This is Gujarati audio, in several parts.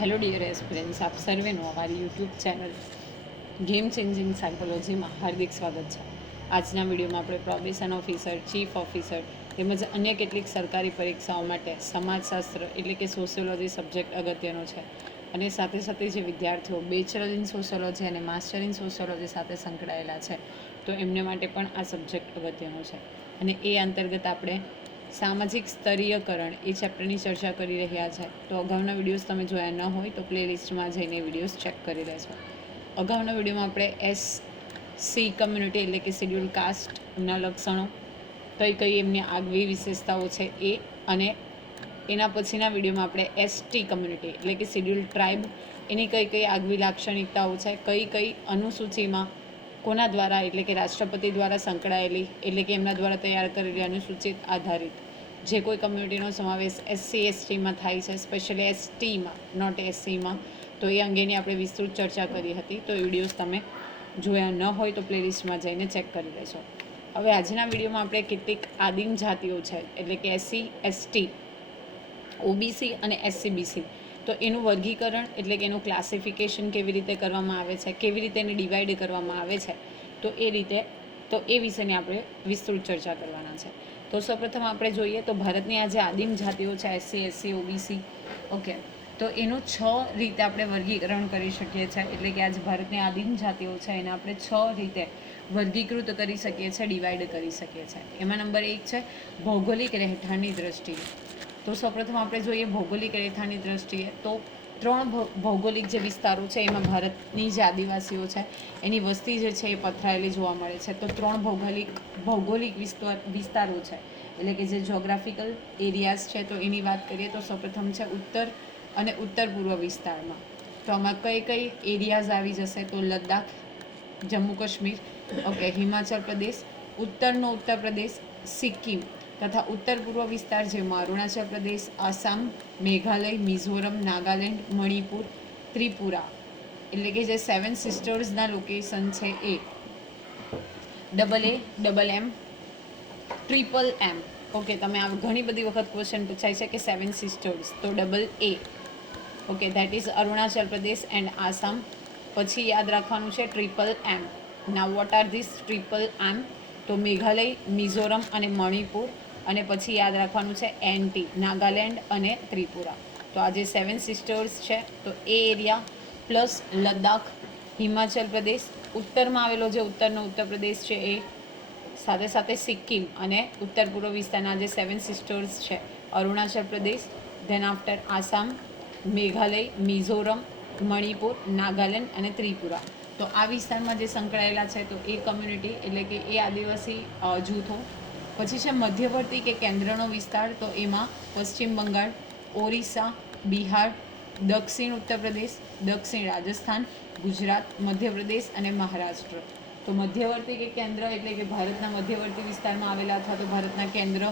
હેલો ડિયર એસ્પિરન્ટ્સ, આપ સર્વેનું અમારી યુટ્યુબ ચેનલ ગેમ ચેન્જિંગ સાયકોલોજીમાં હાર્દિક સ્વાગત છે. આજના વિડીયોમાં આપણે પ્રોબેશન ઓફિસર, ચીફ ઓફિસર તેમજ અન્ય કેટલીક સરકારી પરીક્ષાઓ માટે સમાજશાસ્ત્ર એટલે કે સોશિયોલોજી સબ્જેક્ટ અગત્યનો છે. અને સાથે સાથે જે વિદ્યાર્થીઓ બેચલર ઇન સોશિયોલોજી અને માસ્ટર ઇન સોશિયોલોજી સાથે સંકળાયેલા છે તો એમને માટે પણ આ સબ્જેક્ટ અગત્યનો છે. અને એ અંતર્ગત આપણે સામાજિક સ્તરીયકરણ એ ચેપ્ટરની ચર્ચા કરી રહ્યા છે. તો અગાઉના વિડીયોઝ તમે જોયા ન હોય તો પ્લેલિસ્ટમાં જઈને વિડીયોઝ ચેક કરી લેશો. અગાઉના વિડીયોમાં આપણે SC કમ્યુનિટી એટલે કે શેડ્યુલ કાસ્ટના લક્ષણો, કઈ કઈ એમની આગવી વિશેષતાઓ છે એ, અને એના પછીના વિડીયોમાં આપણે ST કમ્યુનિટી એટલે કે શેડ્યુલ ટ્રાઇબ એની કઈ કઈ આગવી લાક્ષણિકતાઓ છે, કઈ કઈ અનુસૂચિમાં કોના દ્વારા એટલે કે રાષ્ટ્રપતિ દ્વારા સંકળાયેલી એટલે કે એમના દ્વારા તૈયાર કરેલી અનુસૂચિત આધારિત જે કોઈ કમ્યુનિટીનો સમાવેશ SC STમાં થાય છે, સ્પેશિયલી STમાં, નોટ SCમાં, તો એ અંગેની આપણે વિસ્તૃત ચર્ચા કરી હતી. તો એ વિડીયોઝ તમે જોયા ન હોય તો પ્લેલિસ્ટમાં જઈને ચેક કરી લેશો. હવે આજના વિડીયોમાં આપણે કેટલીક આદિમ જાતિઓ છે એટલે કે SC ST OBC અને SCBC, તો એનું વર્ગીકરણ એટલે કે એનું ક્લાસિફિકેશન કેવી રીતે કરવામાં આવે છે, કેવી રીતે એને ડિવાઈડ કરવામાં આવે છે, તો એ વિશેની આપણે વિસ્તૃત ચર્ચા કરવાના છે. તો સૌપ્રથમ આપણે જોઈએ તો ભારતની આ જે આદિમ જાતિઓ છે SC SC OBC, ઓકે, તો એનું 6 રીતે આપણે વર્ગીકરણ કરી શકીએ છીએ. એટલે કે આ જે ભારતની આદિમ જાતિઓ છે એને આપણે 6 રીતે વર્ગીકૃત કરી શકીએ છીએ, ડિવાઈડ કરી શકીએ છીએ. એમાં નંબર 1 છે ભૌગોલિક રહેઠાણની દ્રષ્ટિએ. તો સૌપ્રથમ આપણે જોઈએ ભૌગોલિક રહેઠાણની દ્રષ્ટિએ તો 3 ભૌગોલિક જે વિસ્તારો છે એમાં ભારતની જે આદિવાસીઓ છે એની વસ્તી જે છે એ પથરાયેલી જોવા મળે છે. તો 3 ભૌગોલિક વિસ્તારો છે એટલે કે જે જોગ્રાફિકલ એરિયાઝ છે તો એની વાત કરીએ તો સૌપ્રથમ છે ઉત્તર અને ઉત્તર પૂર્વ વિસ્તારમાં. તો આમાં કઈ કઈ એરિયાઝ આવી જશે તો લદ્દાખ, જમ્મુ કાશ્મીર, ઓકે, હિમાચલ પ્રદેશ, ઉત્તરનો ઉત્તર પ્રદેશ, સિક્કિમ તથા ઉત્તર પૂર્વ વિસ્તાર જેમાં અરુણાચલ પ્રદેશ, આસામ, મેઘાલય, મિઝોરમ, નાગાલેન્ડ, મણિપુર, ત્રિપુરા એટલે કે જે 7 સિસ્ટર્સના લોકેશન છે એ AA, MM, ઓકે. તમે આ ઘણી બધી વખત ક્વેશ્ચન પૂછાય છે કે 7 સિસ્ટર્સ, તો AA, okay, that is Arunachal Pradesh and Assam. પછી યાદ રાખવાનું છે MM. Now what are this MM? તો મેઘાલય, મિઝોરમ અને મણિપુર. અને પછી યાદ રાખવાનું છે NT, નાગાલેન્ડ અને ત્રિપુરા. તો આ જે 7 સિસ્ટર્સ છે તો એ એરિયા પ્લસ લદ્દાખ, હિમાચલ પ્રદેશ, ઉત્તરમાં આવેલો જે ઉત્તરનો ઉત્તર પ્રદેશ છે એ, સાથે સાથે સિક્કિમ અને ઉત્તર પૂર્વ વિસ્તારના જે 7 સિસ્ટર્સ છે અરુણાચલ પ્રદેશ, ધેન આફ્ટર આસામ, મેઘાલય, મિઝોરમ, મણિપુર, નાગાલેન્ડ અને ત્રિપુરા. તો આ વિસ્તારમાં જે સંકળાયેલા છે તો એ કમ્યુનિટી એટલે કે એ આદિવાસી જૂથો. પછી છે મધ્યવર્તી કે કેન્દ્રનો વિસ્તાર, તો એમાં પશ્ચિમ બંગાળ, ઓરિસ્સા, બિહાર, દક્ષિણ ઉત્તર પ્રદેશ, દક્ષિણ રાજસ્થાન, ગુજરાત, મધ્યપ્રદેશ અને મહારાષ્ટ્ર. તો મધ્યવર્તી કે કેન્દ્ર એટલે કે ભારતના મધ્યવર્તી વિસ્તારમાં આવેલા અથવા તો ભારતના કેન્દ્ર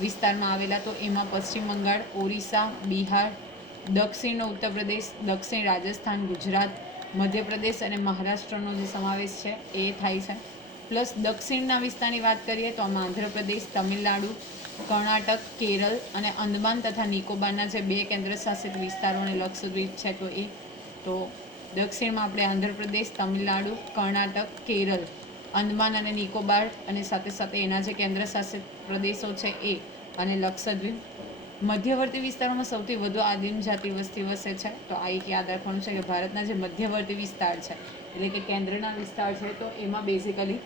વિસ્તારમાં આવેલા, તો એમાં પશ્ચિમ બંગાળ, ઓરિસ્સા, બિહાર, દક્ષિણનો ઉત્તર પ્રદેશ, દક્ષિણ રાજસ્થાન, ગુજરાત, મધ્યપ્રદેશ અને મહારાષ્ટ્રનો જે સમાવેશ છે એ થાય છે. પ્લસ દક્ષિણના વિસ્તારની વાત કરીએ તો આમાં આંધ્રપ્રદેશ, તમિલનાડુ, કર્ણાટક, કેરળ અને અંદમાન તથા નિકોબારના જે 2 કેન્દ્રશાસિત વિસ્તારો અને લક્ષદ્વીપ છે તો એ. તો દક્ષિણમાં આપણે આંધ્રપ્રદેશ, તમિલનાડુ, કર્ણાટક, કેરળ, અંદમાન અને નિકોબાર અને સાથે સાથે એના જે કેન્દ્રશાસિત પ્રદેશો છે એ અને લક્ષદ્વીપ. મધ્યવર્તી વિસ્તારોમાં સૌથી વધુ આદિમ જાતિ વસ્તી વસે છે. તો આ એક યાદ રાખવાનું છે કે ભારતના જે મધ્યવર્તી વિસ્તાર છે એટલે કે કેન્દ્રના વિસ્તાર છે તો એમાં બેઝિકલી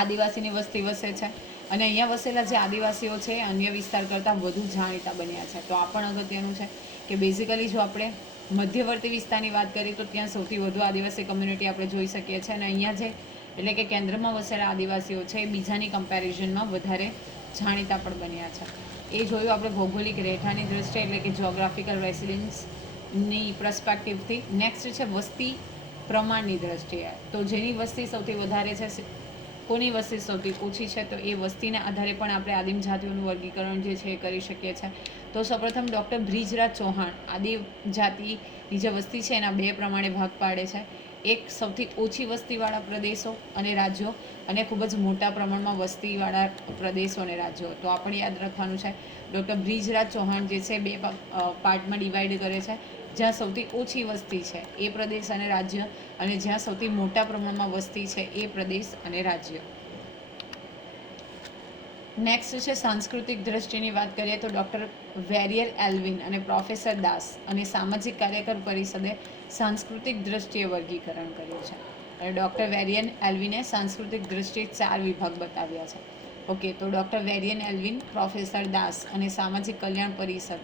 આદિવાસીની વસ્તી વસે છે. અને અહીંયા વસેલા જે આદિવાસીઓ છે એ અન્ય વિસ્તાર કરતાં વધુ જાણીતા બન્યા છે. તો આ પણ અગત્યનું છે કે બેઝિકલી જો આપણે મધ્યવર્તી વિસ્તારની વાત કરીએ તો ત્યાં સૌથી વધુ આદિવાસી કમ્યુનિટી આપણે જોઈ શકીએ છીએ. અને અહીંયા જે એટલે કે કેન્દ્રમાં વસેલા આદિવાસીઓ છે એ બીજાની કમ્પેરિઝનમાં વધારે જાણીતા પણ બન્યા છે. એ જોયું આપણે ભૌગોલિક રહેઠાણની દ્રષ્ટિએ એટલે કે જોગ્રાફિકલ રેસિડન્સની પર્સપેક્ટિવથી. નેક્સ્ટ છે વસ્તી પ્રમાણની દ્રષ્ટિએ. તો જેની વસ્તી સૌથી વધારે છે, કોની વસ્તી સૌથી ઓછી છે, તો એ વસ્તીના આધારે પણ આપણે આદિમ જાતિઓનું વર્ગીકરણ જે છે એ કરી શકીએ છીએ. તો સૌપ્રથમ ડૉક્ટર બ્રિજરાજ ચૌહાણ આદિમ જાતિની જે વસ્તી છે એના 2 પ્રમાણે ભાગ પાડે છે. એક સૌથી ઓછી વસ્તીવાળા પ્રદેશો અને રાજ્યો, અને ખૂબ જ મોટા પ્રમાણમાં વસ્તીવાળા પ્રદેશો અને રાજ્યો. તો આપણે યાદ રાખવાનું છે ડૉક્ટર બ્રિજરાજ ચૌહાણ જે છે 2 પાર્ટમાં ડિવાઈડ કરે છે. જ્યાં સૌથી ઓછી વસ્તી છે એ પ્રદેશ અને રાજ્ય, અને જ્યાં સૌથી મોટા પ્રમાણમાં વસ્તી છે એ પ્રદેશ અને રાજ્ય. નેક્સ્ટ છે સાંસ્કૃતિક દ્રષ્ટિની વાત કરીએ તો ડૉક્ટર વેરિયર એલ્વિન અને પ્રોફેસર દાસ અને સામાજિક કાર્યકર પરિષદે સાંસ્કૃતિક દ્રષ્ટિએ વર્ગીકરણ કર્યું છે. અને ડૉક્ટર વેરિયન એલ્વિને સાંસ્કૃતિક દ્રષ્ટિએ 4 વિભાગ બતાવ્યા છે. ઓકે, તો ડૉક્ટર વેરિયન એલ્વિન, પ્રોફેસર દાસ અને સામાજિક કલ્યાણ પરિષદ,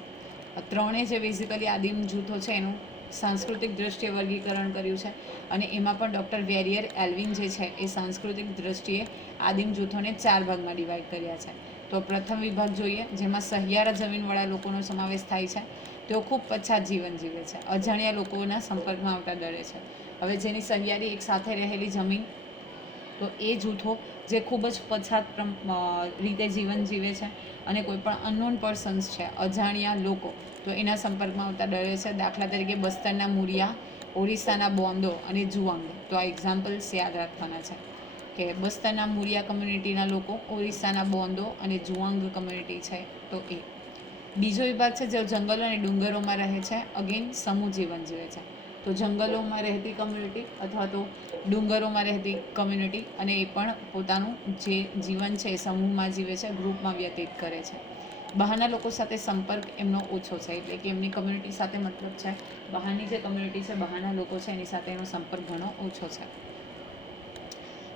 ત્રણેય જે બેઝિકલી આદિમ જૂથો છે એનું સાંસ્કૃતિક દ્રષ્ટિએ વર્ગીકરણ કર્યું છે. અને એમાં પણ ડૉક્ટર વેરિયર એલ્વિન જે છે એ સાંસ્કૃતિક દ્રષ્ટિએ આદિમ જૂથોને 4 ભાગમાં ડિવાઈડ કર્યા છે. તો પ્રથમ વિભાગ જોઈએ, જેમાં સહિયારા જમીનવાળા લોકોનો સમાવેશ થાય છે. તેઓ ખૂબ પછાત જીવન જીવે છે, અજાણ્યા લોકોના સંપર્કમાં આવતા ડરે છે. હવે જેની સહિયારી એક સાથે રહેલી જમીન, તો એ જૂથો જે ખૂબ જ પછાત રીતે જીવન જીવે છે અને કોઈ પણ અનનોન પર્સન્સ છે, અજાણ્યા લોકો, તો એના સંપર્કમાં આવતા ડરે છે. દાખલા તરીકે બસ્તરના મુરિયા, ઓરિસ્સાના બોંદો અને જુઆંગ. તો આ એક્ઝામ્પલ્સ યાદ રાખવાના છે કે બસ્તરના મુરિયા કમ્યુનિટીના લોકો, ઓરિસ્સાના બોંદો અને જુઆંગ કમ્યુનિટી છે તો એ. બીજો વિભાગ છે જેઓ જંગલો અને ડુંગરોમાં રહે છે, અગેન સમૂહ જીવન જીવે છે. તો જંગલોમાં રહેતી કમ્યુનિટી અથવા તો ડુંગરોમાં રહેતી કમ્યુનિટી, અને એ પણ પોતાનું જે જીવન છે એ સમૂહમાં જીવે છે, ગ્રુપમાં વ્યતીત કરે છે. બહારના લોકો સાથે સંપર્ક એમનો ઓછો છે, એટલે કે એમની કમ્યુનિટી સાથે મતલબ છે બહારની જે કમ્યુનિટી છે, બહારના લોકો છે એની સાથે એનો સંપર્ક ઘણો ઓછો છે.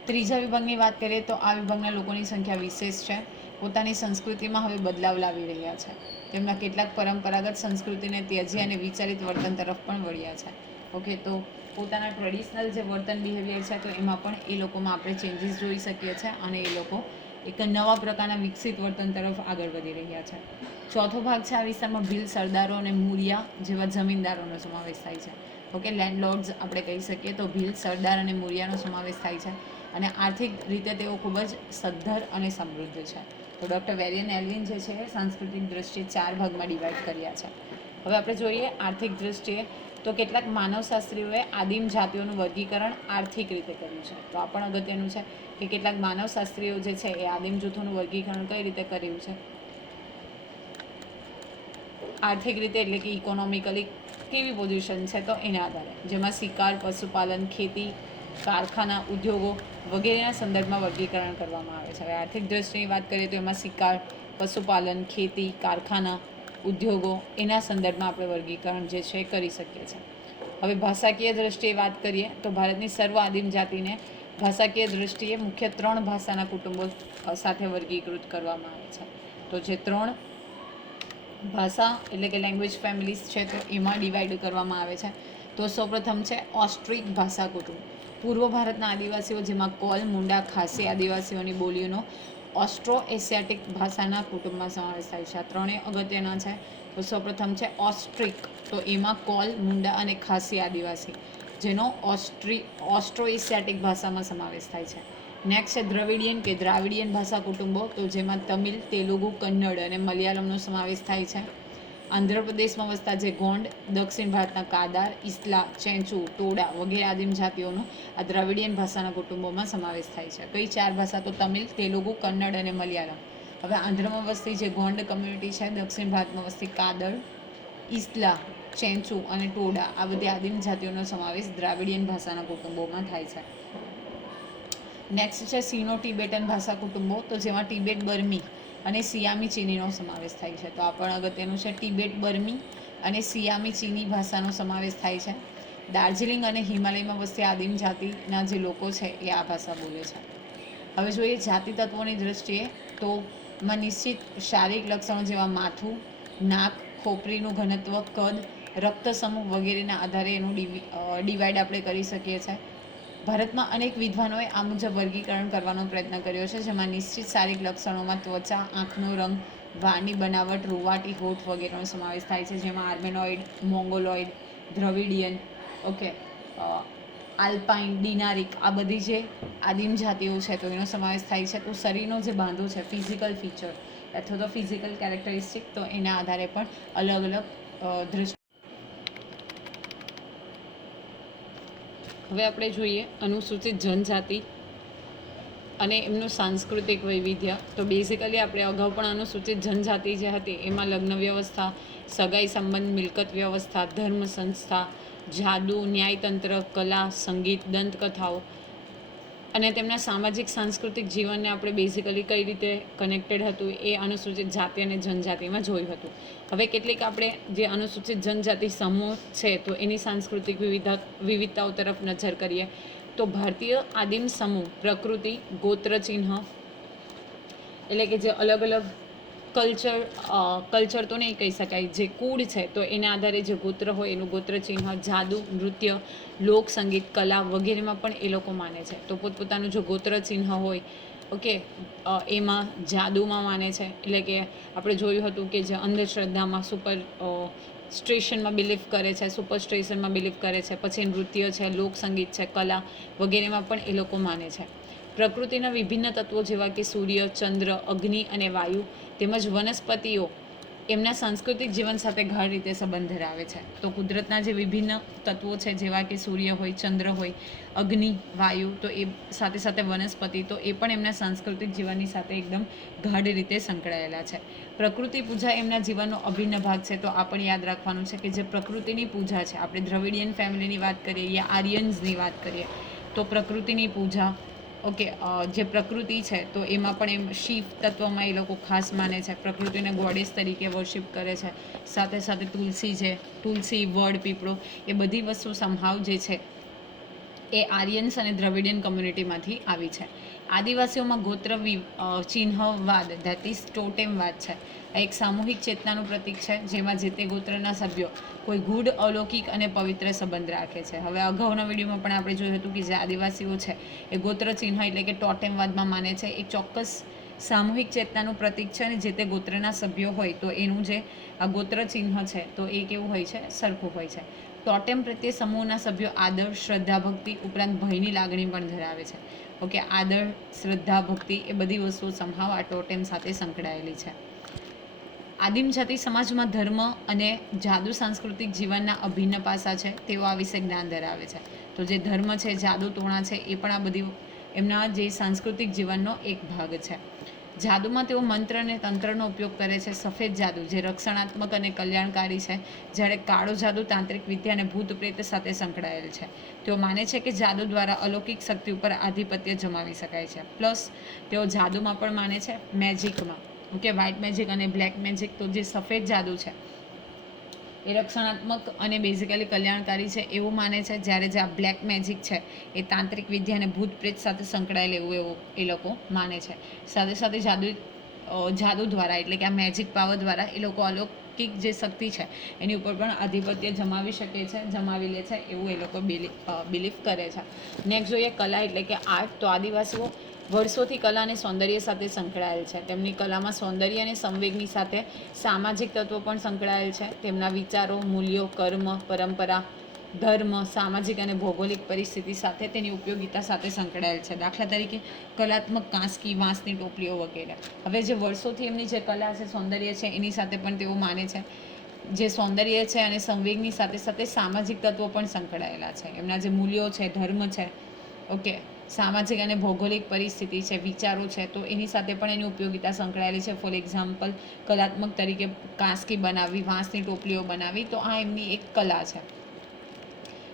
ત્રીજા વિભાગની વાત કરીએ તો આ વિભાગના લોકોની સંખ્યા વિશેષ છે, પોતાની સંસ્કૃતિમાં હવે બદલાવ લાવી રહ્યા છે. તેમના કેટલાક પરંપરાગત સંસ્કૃતિને ત્યજી અને વિચારિત વર્તન તરફ પણ વળ્યા છે. ઓકે, તો પોતાના ટ્રેડિશનલ જે વર્તન બિહેવિયર છે તો એમાં પણ એ લોકોમાં આપણે ચેન્જીસ જોઈ શકીએ છીએ અને એ લોકો એક નવા પ્રકારના વિકસિત વર્તન તરફ આગળ વધી રહ્યા છે. ચોથો ભાગ છે આ વિસ્તારમાં ભીલ સરદારો અને મુરિયા જેવા જમીનદારોનો સમાવેશ થાય છે. ઓકે, લેન્ડલોર્ડ્સ આપણે કહી શકીએ તો ભીલ સરદાર અને મુરિયાનો સમાવેશ થાય છે. અને આર્થિક રીતે તેઓ ખૂબ જ સદ્ધર અને સમૃદ્ધ છે. તો ડૉક્ટર વેરિયન એલ્વિન જે છે સાંસ્કૃતિક દ્રષ્ટિએ 4 ભાગમાં ડિવાઈડ કર્યા છે. હવે આપણે જોઈએ આર્થિક દ્રષ્ટિએ તો કેટલાક માનવશાસ્ત્રીઓએ આદિમ જાતિઓનું વર્ગીકરણ આર્થિક રીતે કર્યું છે. તો આ પણ અગત્યનું છે કે કેટલાક માનવશાસ્ત્રીઓ જે છે એ આદિમ જૂથોનું વર્ગીકરણ કઈ રીતે કર્યું છે, આર્થિક રીતે, એટલે કે ઇકોનોમિકલી કેવી પોઝિશન છે તો એના આધારે, જેમાં શિકાર, પશુપાલન, ખેતી, કારખાના, ઉદ્યોગો વગેરેના સંદર્ભમાં વર્ગીકરણ કરવામાં આવે છે. હવે આર્થિક દ્રષ્ટિની વાત કરીએ તો એમાં શિકાર, પશુપાલન, ખેતી, કારખાના, ઉદ્યોગો એના સંદર્ભમાં આપણે વર્ગીકરણ જે છે કરી શકીએ છીએ. હવે ભાષાકીય દ્રષ્ટિએ વાત કરીએ તો ભારતની સર્વ આદિમ જાતિને ભાષાકીય દ્રષ્ટિએ મુખ્ય 3 ભાષાના કુટુંબો સાથે વર્ગીકૃત કરવામાં આવે છે. તો જે 3 ભાષા એટલે કે લેંગ્વેજ ફેમિલીઝ છે તો એમાં ડિવાઈડ કરવામાં આવે છે. તો સૌપ્રથમ છે ઓસ્ટ્રિક ભાષા કુટુંબ. પૂર્વ ભારતના આદિવાસીઓ જેમાં કોલ, મુંડા, ખાસી આદિવાસીઓની બોલીઓનો ઓસ્ટ્રો એશિયાટિક ભાષાના કુટુંબમાં સમાવેશ થાય છે. આ ત્રણેય અગત્યના છે. તો સૌપ્રથમ છે ઓસ્ટ્રિક, તો એમાં કોલ, મુંડા અને ખાસી આદિવાસી જેનો ઓસ્ટ્રો એશિયાટિક ભાષામાં સમાવેશ થાય છે. નેક્સ્ટ છે દ્રવિડિયન કે દ્રાવિડિયન ભાષા કુટુંબો, તો જેમાં તમિલ, તેલુગુ, કન્નડ અને મલયાલમનો સમાવેશ થાય છે. આંધ્રપ્રદેશમાં વસતા જે ગોંડ, દક્ષિણ ભારતના કાદાર, ઇસ્લા, ચેંચુ, ટોડા વગેરે આદિમ જાતિઓનો આ દ્રવિડિયન ભાષાના કુટુંબોમાં સમાવેશ થાય છે. કઈ 4 ભાષા? તો તમિલ, તેલુગુ, કન્નડ અને મલયાલમ. હવે આંધ્રમાં વસતી જે ગોંડ કમ્યુનિટી છે, દક્ષિણ ભારતમાં વસતી કાદર, ઇસ્લા, ચેંચુ અને ટોડા આ બધી આદિમ જાતિઓનો સમાવેશ દ્રાવિડિયન ભાષાના કુટુંબોમાં થાય છે. નેક્સ્ટ છે સિનો ટિબેટન ભાષા કુટુંબો, તો જેમાં ટિબેટ બર્મી અને સિયામી ચીનીનો સમાવેશ થાય છે. તો આ પણ અગત્યનું છે, ટિબેટ બર્મી અને સિયામી ચીની ભાષાનો સમાવેશ થાય છે. દાર્જિલિંગ અને હિમાલયમાં વસતી આદિમ જાતિના જે લોકો છે એ આ ભાષા બોલે છે. હવે જોઈએ જાતિ તત્વોની દ્રષ્ટિએ તો માં નિશ્ચિત શારીરિક લક્ષણો જેવા માથું, નાક, ખોપરીનું ઘનત્વ, કદ, રક્ત સમૂહ વગેરેના આધારે એનું ડિવાઈડ આપણે કરી શકીએ છીએ. ભારતમાં અનેક વિદ્વાનોએ આ મુજબ વર્ગીકરણ કરવાનો પ્રયત્ન કર્યો છે, જેમાં નિશ્ચિત શારીરિક લક્ષણોમાં ત્વચા, આંખનો રંગ, વાળની બનાવટ, રૂંવાટી હોઠ વગેરેનો સમાવેશ થાય છે, જેમાં આર્મેનોઇડ, મોંગોલોઇડ, દ્રવિડિયન, ઓકે, આલ્પાઇન, ડિનારિક આ બધી જે આદિમ જાતિઓ છે તો એનો સમાવેશ થાય છે. તો શરીરનો જે બાંધો છે, ફિઝિકલ ફીચર અથવા તો ફિઝિકલ કેરેક્ટરિસ્ટિક, તો એના આધારે પણ અલગ અલગ દ્રષ્ટિ. હવે આપણે જોઈએ અનુસૂચિત જનજાતિ અને એમનું સાંસ્કૃતિક વૈવિધ્ય. તો બેઝિકલી આપણે અગાઉ પણ અનુસૂચિત જનજાતિ જે હતી એમાં લગ્ન વ્યવસ્થા, સગાઈ સંબંધ, મિલકત વ્યવસ્થા, ધર્મ સંસ્થા, જાદુ, ન્યાયતંત્ર, કલા, સંગીત, દંતકથાઓ અને તેમના સામાજિક સાંસ્કૃતિક જીવનને આપણે બેઝિકલી કઈ રીતે કનેક્ટેડ હતું એ અનુસૂચિત જાતિ અને જનજાતિમાં જોયું હતું. હવે કેટલીક આપણે જે અનુસૂચિત જનજાતિ સમૂહ છે તો એની સાંસ્કૃતિક વિવિધતાઓ તરફ નજર કરીએ તો ભારતીય આદિમ સમૂહ પ્રકૃતિ, ગોત્ર ચિહ્ન એટલે કે જે અલગ અલગ કલ્ચર તો નહીં કહી શકાય, જે કુળ છે તો એના આધારે જે ગોત્ર હોય એનું ગોત્ર ચિહ્ન, જાદુ, નૃત્ય, લોક સંગીત, કલા વગેરેમાં પણ એ લોકો માને છે. તો પોતપોતાનું જો ગોત્ર ચિહ્ન હોય, ઓકે, એમાં જાદુમાં માને છે. એટલે કે આપણે જોયું હતું કે જે અંધશ્રદ્ધામાં સ્ટેશનમાં બિલીફ કરે છે, સુપર સ્ટેશનમાં બિલીફ કરે છે. પછી નૃત્ય છે, લોક સંગીત છે, કલા વગેરેમાં પણ એ લોકો માને છે. પ્રકૃતિના વિભિન્ન તત્વો જેવા કે સૂર્ય, ચંદ્ર, અગ્નિ અને વાયુ તેમજ વનસ્પતિઓ એમના સાંસ્કૃતિક જીવન સાથે ગાઢ રીતે સંબંધ ધરાવે છે. તો કુદરતના જે વિભિન્ન તત્વો છે જેવા કે સૂર્ય હોય, ચંદ્ર હોય, અગ્નિ, વાયુ, તો એ સાથે સાથે વનસ્પતિ, તો એ પણ એમના સાંસ્કૃતિક જીવનની સાથે એકદમ ગાઢ રીતે સંકળાયેલા છે. પ્રકૃતિ પૂજા એમના જીવનનો અભિન્ન ભાગ છે. તો આ પણ યાદ રાખવાનું છે કે જે પ્રકૃતિની પૂજા છે, આપણે દ્રવિડિયન ફેમિલીની વાત કરીએ યા આર્યન્સની વાત કરીએ તો પ્રકૃતિની પૂજા, ઓકે, જે પ્રકૃતિ છે તો એમાં પણ એમ શિવ તત્વમાં એ લોકો ખાસ માને છે. પ્રકૃતિને ગોડેસ તરીકે વર્શિપ કરે છે. સાથે સાથે તુલસી છે, તુલસી, વડ, પીપળો, એ બધી વસ્તુ સંભાવ જે છે એ આર્યન્સ અને દ્રવિડિયન કમ્યુનિટીમાંથી આવી છે. આદિવાસીઓમાં ગોત્ર ચિહ્નવાદ, ધેટ ઇઝ ટોટેમવાદ છે. આ એક સામૂહિક ચેતનાનું પ્રતીક છે જેમાં જે તે ગોત્રના સભ્યો કોઈ ગૂઢ, અલૌકિક અને પવિત્ર સંબંધ રાખે છે. હવે અગાઉના વિડીયોમાં પણ આપણે જોયું હતું કે જે આદિવાસીઓ છે એ ગોત્ર ચિહ્ન એટલે કે ટોટેમવાદમાં માને છે. એક ચોક્કસ સામૂહિક ચેતનાનું પ્રતીક છે અને જે તે ગોત્રના સભ્યો હોય તો એનું જે આ ગોત્ર ચિહ્ન છે તો એ કેવું હોય છે? સરખું હોય છે. ટોટેમ પ્રત્યે સમૂહના સભ્યો આદર, શ્રદ્ધા, ભક્તિ ઉપરાંત ભયની લાગણી પણ ધરાવે છે. ઓકે, આદર, શ્રદ્ધા, ભક્તિ એ બધી વસ્તુઓ સંભાવ આ ટોટેમ સાથે સંકળાયેલી છે. આદિમ જાતિ સમાજમાં ધર્મ અને જાદુ સાંસ્કૃતિક જીવનના અભિન્ન પાસા છે. તેઓ આ વિશે જ્ઞાન ધરાવે છે. તો જે ધર્મ છે, જાદુ ટોણા છે, એ પણ આ બધી એમના જે સાંસ્કૃતિક જીવનનો એક ભાગ છે. જાદુમાં તેઓ મંત્ર અને તંત્રનો ઉપયોગ કરે છે. સફેદ જાદુ જે રક્ષણાત્મક અને કલ્યાણકારી છે, જ્યારે કાળો જાદુ તાંત્રિક વિદ્યા અને ભૂત પ્રેત સાથે સંકળાયેલ છે. તેઓ માને છે કે જાદુ દ્વારા અલૌકિક શક્તિ ઉપર આધિપત્ય જમાવી શકાય છે. પ્લસ તેઓ જાદુમાં પણ માને છે, મેજિકમાં, ઓકે, વ્હાઇટ મેજિક અને બ્લેક મેજિક. તો જે સફેદ જાદુ છે એ રક્ષણાત્મક અને બેઝિકલી કલ્યાણકારી છે એવું માને છે, જ્યારે જે આ બ્લેક મેજિક છે એ તાંત્રિક વિદ્યા અને ભૂત પ્રેત સાથે સંકળાયેલ એવું એ લોકો માને છે. સાથે સાથે જાદુ દ્વારા એટલે કે આ મેજિક પાવર દ્વારા એ લોકો અલૌકિક જે શક્તિ છે એની ઉપર પણ આધિપત્ય જમાવી શકે છે, જમાવી લે છે એવું એ લોકો બિલીફ કરે છે. નેક્સ્ટ જોઈએ કલા એટલે કે આર્ટ. તો આદિવાસીઓ વર્ષોથી કલા અને સૌંદર્ય સાથે સંકળાયેલ છે. તેમની કલામાં સૌંદર્ય અને સંવેગની સાથે સામાજિક તત્વો પણ સંકળાયેલ છે. તેમના વિચારો, મૂલ્યો, કર્મ, પરંપરા, ધર્મ, સામાજિક અને ભૌગોલિક પરિસ્થિતિ સાથે તેની ઉપયોગિતા સાથે સંકળાયેલ છે. દાખલા તરીકે કલાત્મક કાંસકી, વાંસની ટોપલીઓ વગેરે. હવે જે વર્ષોથી એમની જે કલા છે, સૌંદર્ય છે, એની સાથે પણ તેઓ માને છે જે સૌંદર્ય છે અને સંવેગની સાથે સાથે સામાજિક તત્વો પણ સંકળાયેલા છે. એમના જે મૂલ્યો છે, ધર્મ છે, ઓકે, સામાજિક અને ભૌગોલિક પરિસ્થિતિ છે, વિચારો છે, તો એની સાથે પણ એની ઉપયોગિતા સંકળાયેલી છે. ફોર એક્ઝામ્પલ, કલાત્મક તરીકે કાંસકી બનાવવી, વાંસની ટોપલીઓ બનાવવી, તો આ એમની એક કલા છે.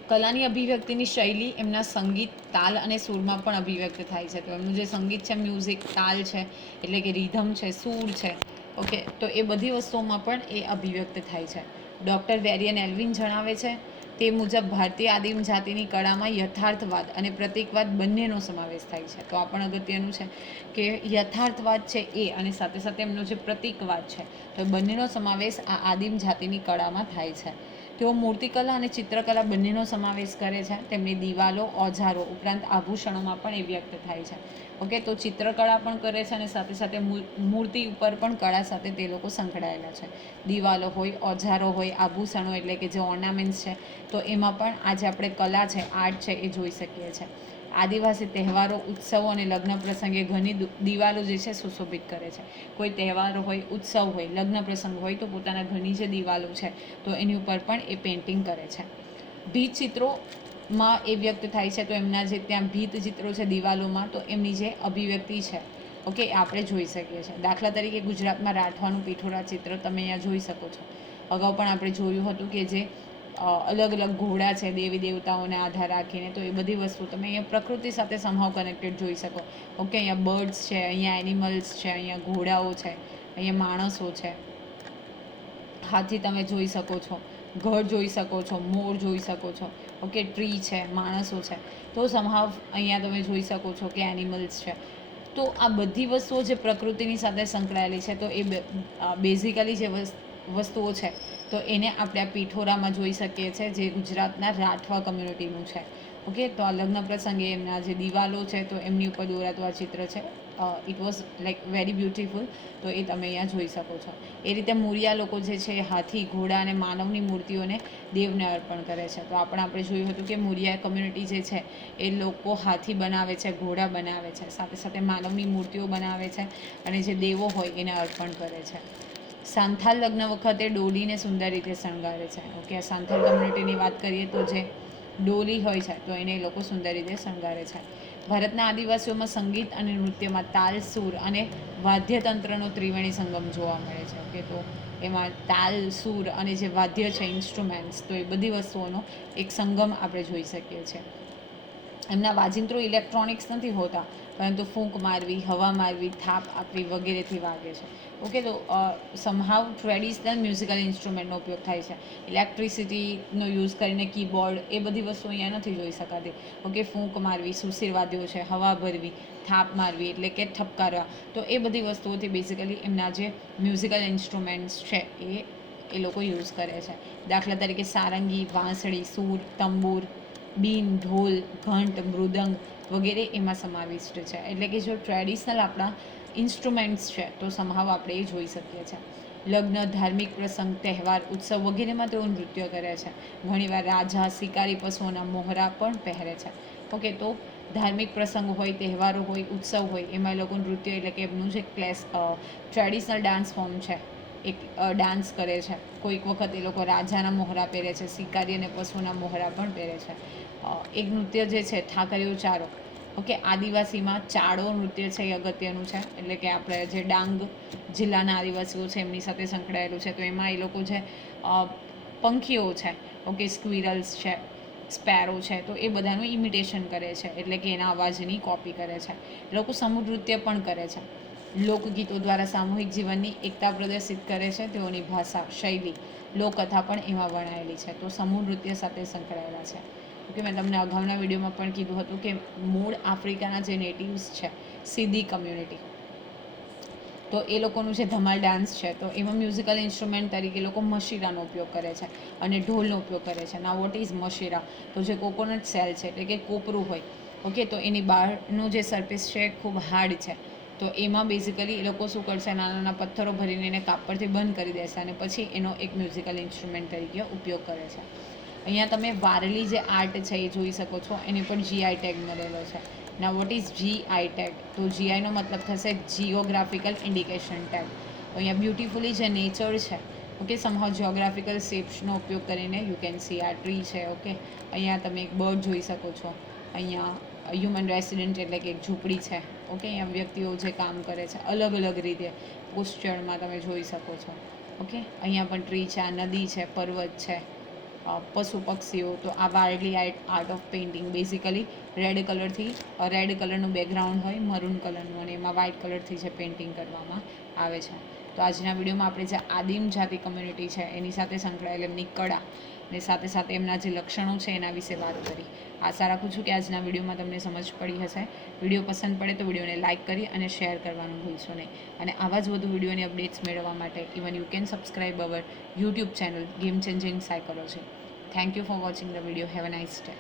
કલાની અભિવ્યક્તિની શૈલી એમના સંગીત, તાલ અને સૂરમાં પણ અભિવ્યક્ત થાય છે. તો એમનું જે સંગીત છે, મ્યુઝિક, તાલ છે એટલે કે રિધમ છે, સૂર છે, ઓકે, તો એ બધી વસ્તુઓમાં પણ એ અભિવ્યક્ત થાય છે. ડૉક્ટર વેરિયન એલ્વિન જણાવે છે તે મુજબ ભારતીય આદિમ જાતિની કળામાં યથાર્થવાદ અને પ્રતીકવાદ બંનેનો સમાવેશ થાય છે. તો આ પણ અગત્યનું છે કે યથાર્થવાદ છે એ અને સાથે સાથે એમનો જે પ્રતીકવાદ છે તો બંનેનો સમાવેશ આ આદિમ જાતિની કળામાં થાય છે. તેઓ મૂર્તિકલા અને ચિત્રકલા બંનેનો સમાવેશ કરે છે. તેમની દિવાલો, ઓજારો ઉપરાંત આભૂષણોમાં પણ એ વ્યક્ત થાય છે. ઓકે, તો ચિત્રકળા પણ કરે છે અને સાથે સાથે મૂર્તિ ઉપર પણ કળા સાથે તે લોકો સંકળાયેલા છે. દિવાલો હોય, ઓજારો હોય, આભૂષણો એટલે કે જે ઓર્નામેન્ટ્સ છે, તો એમાં પણ આજે આપણે કલા છે, આર્ટ છે એ જોઈ શકીએ છીએ. આદિવાસી તહેવારો, ઉત્સવો અને લગ્ન પ્રસંગે ઘણી દિવાલો જે છે સુશોભિત કરે છે. કોઈ તહેવાર હોય, ઉત્સવ હોય, લગ્ન પ્રસંગ હોય તો પોતાના ઘરની જે દિવાલો છે તો એની ઉપર પણ એ પેઇન્ટિંગ કરે છે. ભીંત ચિત્રો માં એ વ્યક્ત થાય છે. તો એમના જે ત્યાં ભીત ચિત્રો છે દિવાલોમાં, તો એમની જે અભિવ્યક્તિ છે, ઓકે, એ આપણે જોઈ શકીએ છીએ. દાખલા તરીકે ગુજરાતમાં રાઠવાનું પિઠોરા ચિત્ર તમે અહીંયા જોઈ શકો છો. અગાઉ પણ આપણે જોયું હતું કે જે અલગ અલગ ઘોડા છે દેવી દેવતાઓને આધાર રાખીને, તો એ બધી વસ્તુ તમે અહીંયા પ્રકૃતિ સાથે સમહાવ કનેક્ટેડ જોઈ શકો. ઓકે, અહીંયા બર્ડ્સ છે, અહીંયા એનિમલ્સ છે, અહીંયા ઘોડાઓ છે, અહીંયા માણસો છે, હાથી તમે જોઈ શકો છો, ઘર જોઈ શકો છો, મોર જોઈ શકો છો, ઓકે, ટ્રી છે, માણસો છે. તો સમહાવ અહીંયા તમે જોઈ શકો છો કે એનિમલ્સ છે. તો આ બધી વસ્તુઓ જે પ્રકૃતિની સાથે સંકળાયેલી છે, તો એ બેઝિકલી જે વસ્તુઓ છે, તો એને આપણે આ પિઠોરામાં જોઈ શકીએ છીએ, જે ગુજરાતના રાઠવા કમ્યુનિટીનું છે. ઓકે, તો આ લગ્ન પ્રસંગે એમના જે દિવાલો છે, તો એમની ઉપર દોરાતું આ ચિત્ર છે. It was like very beautiful. તો એ તમે અહીંયા જોઈ શકો છો. એ રીતે મૂરિયા લોકો જે છે હાથી, ઘોડા અને માનવની મૂર્તિઓને દેવને અર્પણ કરે છે. તો આપણે જોયું હતું કે મૂરિયા કમ્યુનિટી જે છે એ લોકો હાથી બનાવે છે, ઘોડા બનાવે છે, સાથે સાથે માનવની મૂર્તિઓ બનાવે છે અને જે દેવો હોય એને અર્પણ કરે છે. સાંથાલ લગ્ન વખતે ડોલીને સુંદર રીતે શણગારે છે. ઓકે, સાંથાલ કમ્યુનિટીની વાત કરીએ તો જે ડોલી હોય છે, તો એને એ લોકો સુંદર રીતે શણગારે છે. ભારતના આદિવાસીઓમાં સંગીત અને નૃત્યમાં તાલ, સૂર અને વાદ્યતંત્રનો ત્રિવેણી સંગમ જોવા મળે છે. ઓકે, તો એમાં તાલ, સૂર અને જે વાદ્ય છે, ઇન્સ્ટ્રુમેન્ટ્સ, તો એ બધી વસ્તુઓનો એક સંગમ આપણે જોઈ શકીએ છીએ. એમના વાજિંત્રો ઇલેક્ટ્રોનિક્સ નથી હોતા, પરંતુ ફૂંક મારવી, હવા મારવી, થાપ આપવી વગેરેથી વાગે છે. ઓકે, તો સમહાવ ટ્રેડિશનલ મ્યુઝિકલ ઇન્સ્ટ્રુમેન્ટનો ઉપયોગ થાય છે. ઇલેક્ટ્રિસિટીનો યુઝ કરીને કીબોર્ડ, એ બધી વસ્તુ અહીંયા નથી જોઈ શકાતી. ઓકે, ફૂંક મારવી, સુશીર વાદ્યો છે, હવા ભરવી, થાપ મારવી એટલે કે ઠપકારવા, તો એ બધી વસ્તુઓથી બેઝિકલી એમના જે મ્યુઝિકલ ઇન્સ્ટ્રુમેન્ટ્સ છે એ લોકો યુઝ કરે છે. દાખલા તરીકે સારંગી, વાંસળી, સૂર, તંબૂર, બીન, ઢોલ, ઘંટ, મૃદંગ વગેરે એમાં સમાવિષ્ટ છે. એટલે કે જો ટ્રેડિશનલ આપણા ઇન્સ્ટ્રુમેન્ટ્સ છે, તો સમહાવ આપણે એ જોઈ શકીએ છીએ. લગ્ન, ધાર્મિક પ્રસંગ, તહેવાર, ઉત્સવ વગેરેમાં તેઓ નૃત્ય કરે છે. ઘણીવાર રાજા, શિકારી પશુઓના મોહરા પણ પહેરે છે. ઓકે, તો ધાર્મિક પ્રસંગ હોય, તહેવારો હોય, ઉત્સવ હોય, એમાં એ લોકો નૃત્ય એટલે કે એમનું જે ટ્રેડિશનલ ડાન્સ ફોર્મ છે, એક ડાન્સ કરે છે. કોઈક વખત એ લોકો રાજાના મોહરા પહેરે છે, શિકારી અને પશુના મોહરા પણ પહેરે છે. એક નૃત્ય જે છે ઠાકરીઓ ચારો, ઓકે, આદિવાસીમાં ચાળો નૃત્ય છે એ અગત્યનું છે. એટલે કે આપણે જે ડાંગ જિલ્લાના આદિવાસીઓ છે એમની સાથે સંકળાયેલું છે. તો એમાં એ લોકો જે પંખીઓ છે, ઓકે, સ્ક્વિરલ્સ છે, સ્પેરો છે, તો એ બધાનું ઇમિટેશન કરે છે, એટલે કે એના અવાજની કોપી કરે છે. એ લોકો સમૂહ નૃત્ય પણ કરે છે. લોકગીતો દ્વારા સામૂહિક જીવનની એકતા પ્રદર્શિત કરે છે. તેઓની ભાષા, શૈલી, લોકકથા પણ એમાં વણાયેલી છે. તો સમૂહ નૃત્ય સાથે સંકળાયેલા છે. ઓકે, મેં તમને અગાઉના વિડીયોમાં પણ કીધું હતું કે મૂળ આફ્રિકાના જે નેટિવ્સ છે, સિદ્દી કમ્યુનિટી, તો એ લોકોનું જે ધમાલ ડાન્સ છે, તો એમાં મ્યુઝિકલ ઇન્સ્ટ્રુમેન્ટ તરીકે લોકો મશીરાનો ઉપયોગ કરે છે અને ઢોલનો ઉપયોગ કરે છે. ના, વોટ ઇઝ મશીરા? તો જે કોકોનટ સેલ છે, એટલે કે કોપરું હોય, ઓકે, તો એની બહારનું જે સરફેસ છે ખૂબ હાર્ડ છે. તો એમાં બેઝિકલી એ લોકો શું કરશે, નાના નાના પથ્થરો ભરીને એને કાપડથી બંધ કરી દેશે અને પછી એનો એક મ્યુઝિકલ ઇન્સ્ટ્રુમેન્ટ તરીકે ઉપયોગ કરે છે. અહીંયા તમે વારલી જે આર્ટ છે એ જોઈ શકો છો. એને પણ જીઆઈ ટેગ મળેલો છે. ના, વોટ ઇઝ જીઆઈ ટેગ? તો જીઆઈનો મતલબ થશે જિયોગ્રાફિકલ ઇન્ડિકેશન ટેગ. તો અહીંયા બ્યુટિફુલી જે નેચર છે, ઓકે, સમહાવ જિયોગ્રાફિકલ શેપ્સનો ઉપયોગ કરીને યુ કેન સી આ ટ્રી છે. ઓકે, અહીંયા તમે એક બર્ડ જોઈ શકો છો. અહીંયા હ્યુમન રેસિડેન્ટ એટલે કે એક ઝૂંપડી છે. ઓકે, અહીંયા વ્યક્તિઓ જે કામ કરે છે અલગ અલગ રીતે પોસ્ચરમાં તમે જોઈ શકો છો. ઓકે, અહીંયા પણ ટ્રી છે, આ નદી છે, પર્વત છે, પશુ પક્ષીઓ. તો આ Warli art of painting basically red કલરનું બેકગ્રાઉન્ડ હોય, મરૂન કલરનું, અને એમાં વ્હાઇટ કલરથી જે પેઇન્ટિંગ કરવામાં આવે છે. તો આજના વિડીયોમાં આપણે જે આદિમ જાતિ કમ્યુનિટી છે એની સાથે સંકળાયેલ એમની કળા અને સાથે સાથે એમના જે લક્ષણો છે એના વિશે વાત કરી. આશા રાખું છું કે આજના વિડીયોમાં તમને સમજ પડી હશે. વિડીયો પસંદ પડે તો વિડીયોને લાઇક કરી અને શેર કરવાનું ભૂલશો નહીં. અને આવા જ વધુ વિડીયોની અપડેટ્સ મેળવવા માટે even you can subscribe our YouTube channel game changing psychology. Thank you for watching the video. Have a nice day.